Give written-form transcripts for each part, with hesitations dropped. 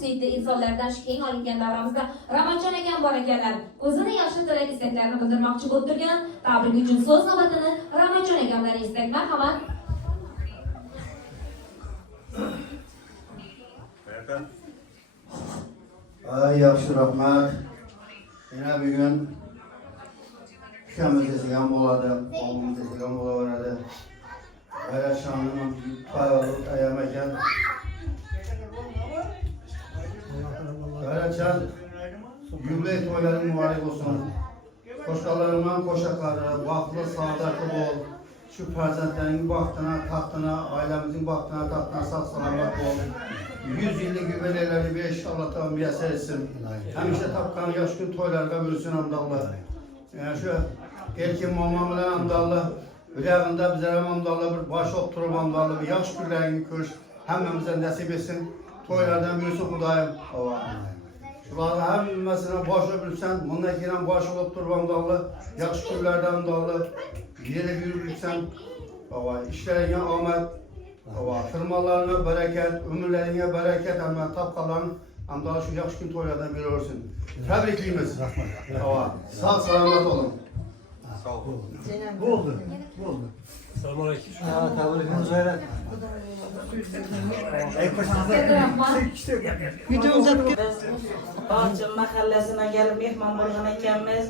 xüsusiyyətli insanlardan keng olingan davramizda Ramatjon akam bor ekanlar. O'zini yaxshi tilak istaklarini bildirmoqchi bo'lib turgan tabrik uchun so'z navbatini Ramatjon akamdan istak. Marhamat. Yaxshi rahmat. Yana bugun kishamiz esigan bo'ladi, oğlumuz esigan bo'laveradi. G'ayrat shonini ayam ekan. G'ayratchan yubiley to'ylari muborak bo'lsin. Qo'shqalarimdan qo'shiqlari, vaqtli saodatli bo'l. Shu farzandlaring baxtına, taxtına, ailemizin baxtına, taxtına sağ selamet bo'l. 100 yıllık yubileyleri bir Allah tamam müyesser etsin. Hemşe tapkan yaş gün toylarga bölüsün hamdallah. Yani şu erkin mamamla hamdallah. Ülağında bizlere hamdallah bir baş oturum hamdallah. Bir yaş günlerini görüş. Hemmemize nasip etsin. Toylardan bölüsün Kudayım. Şularda hemmesine baş öpülsen. Bundan giren baş olup durum hamdallah. Yaş günlerden hamdallah. Yeri yürürsen. İşlerine ahmet. Firmalarına bereket, ömürlerine bereket, ama tapkaların hamdallah şu yakış gün toylardan biri olsun. Tebrikliyimiz. Sağ selamet olun. Sağ olun. Bu oldu. Selamun aleyküm. Tebrikiniz öyle. Bahçın mahallesine gelip mehman bulgan ekanmiz.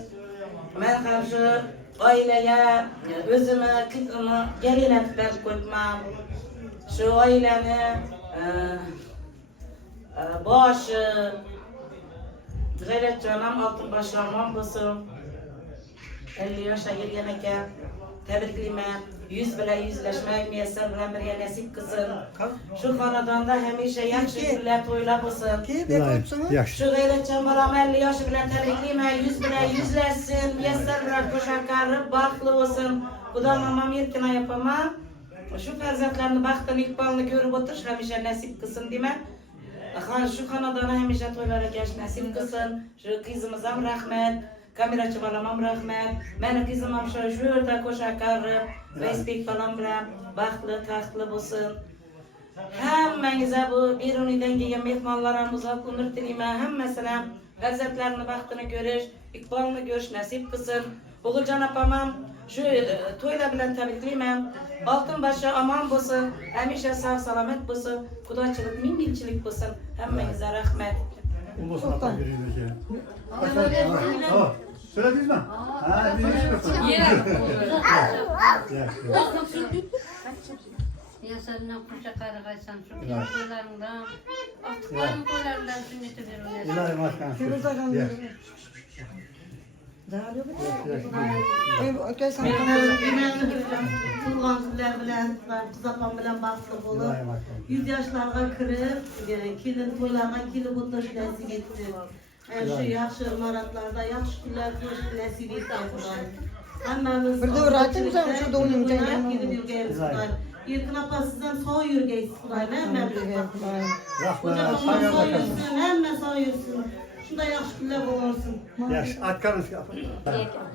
Men ham shu oilaga o'zimni qizimni gelinatib berib qo'yibman. Şu aileni başı G'ayratjonim Oltinboshramon bo'lsin. 50 yoshga kelgan ekan. Tabriklayman. Yüz bilan yüzlashmak, muyassar bilan birga nasib qilsin. Shu xonadonda hamisha yaxshi kunlar to'ylab bo'lsin. Shu G'ayratjon bolam 50 yoshi bilan tabriklayman. Yüz bilan yüzlashsin, muyassar bilan qo'shaqarib, baxtli bo'lsin. Xudo mamam erkin yapaman. Şu farzandlarni baxtini, iqbolini ko'rib o'tirish hamisha nasib qilsin deyman. Şu xonadona hamisha to'ylar akash nasib qilsin. Shu qizimiz ham rahmat, kamerachi bolam ham rahmat. Meni qizim ham shu yerda qo'shaqarib, Raisbek bolam bilan baxtli, taxtli bo'lsin. Hammangizga bu Beruniydan kelgan mehmonlar ham uzoq umr tilayman. Hammasini farzandlarini baxtini ko'rish, iqbolini ko'rish nasib qilsin. O'g'iljon opam ham şu to'ylar bilan tabriklayman. Oltinboshi omon bo'lsin, hamisha sog' salomat bo'lsin, xudochilik, ming-mingchilik bo'lsin. Hammangizga rahmat. Söylediniz mi? Yaşarına kuşa karıgaysan şu kıyafetlerinde, artıkların koylarından sünneti verin. İlahi başkan. Turgan günler bilen, kızapam bilen baxtlı olup, 100 yaşlarga kirip, kelin toylarga kelip o'tirish nasib etdi. Şu yaxshi maratlarda, yaxshi kunlar ko'rish nasib etdi Xudoy. Hammamiz bir de öğretim sen şu doğum Erkin apa sizden sağ yürgeysiz Xudoy, hammamizga. Rahmet. Kocaman sağ yürüsün, hemme sağ yürüsün. Şunda yaxshi kunlar bo'lsin. Yaş, atkarınız yapın.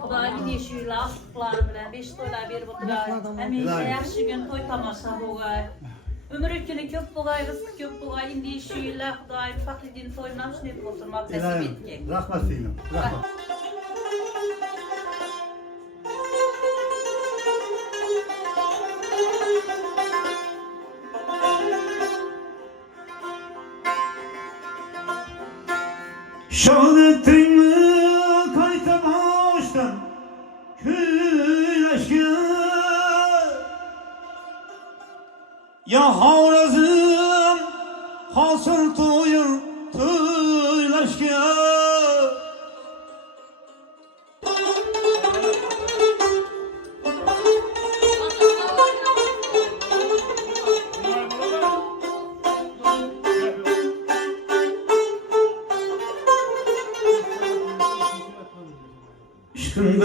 Xudoyning eshigi ochiqlari bilan 5 to'ylar berib o'tiray. Hamisha yaxshi kun to'y tomosha bo'lg'ay. Umr uchun ko'p bo'lg'ay, rizq ko'p bo'lg'ay. Endi shu yillar Xudoyim Faxriddin to'yinam shuni deb o'tirmoq nasib etgan. Rahmet singlim. Rahmet. Şahadettinle kayta baştan küleşke Ya Havrazım hasıl toyur tüyleşke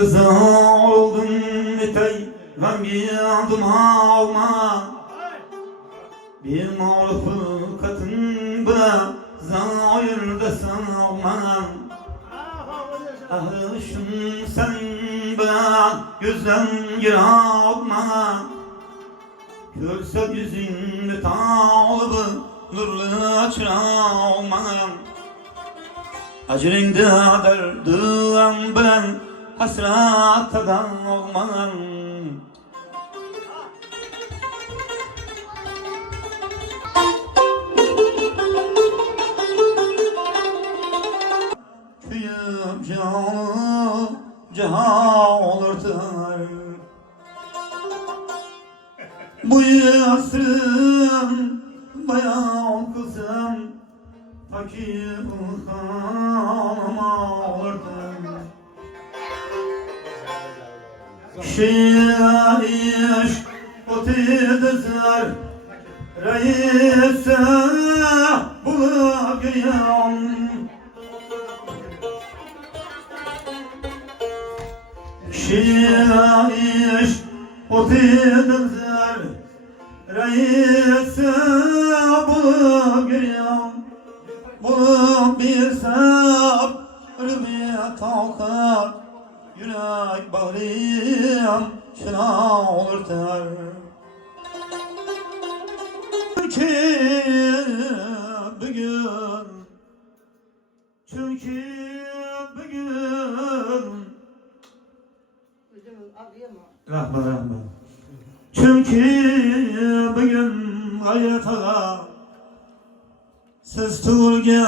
Kızı oldum etey, ben geldim alma. Bir mağlufu katın bana, zahirde sağman. Ahlışım sen bana, gözden giralma. Görse yüzünde tağlıbı, nurlu çırağman Acırında dardığım bilen hasrat tadan olman Köyüm canı cihan olurlar Bu yasrın bayan kızım Fakir hanıma olurdu Şiş otidizler Reis'e bulup geliyorum Şiş otidizler Reis'e bulup geliyorum Bulup bir sap ölüme tavkat Yürek bağrıyım şuna olur ter Çünkü bugün Rahman Çünkü bugün gayret ağa Siz turgan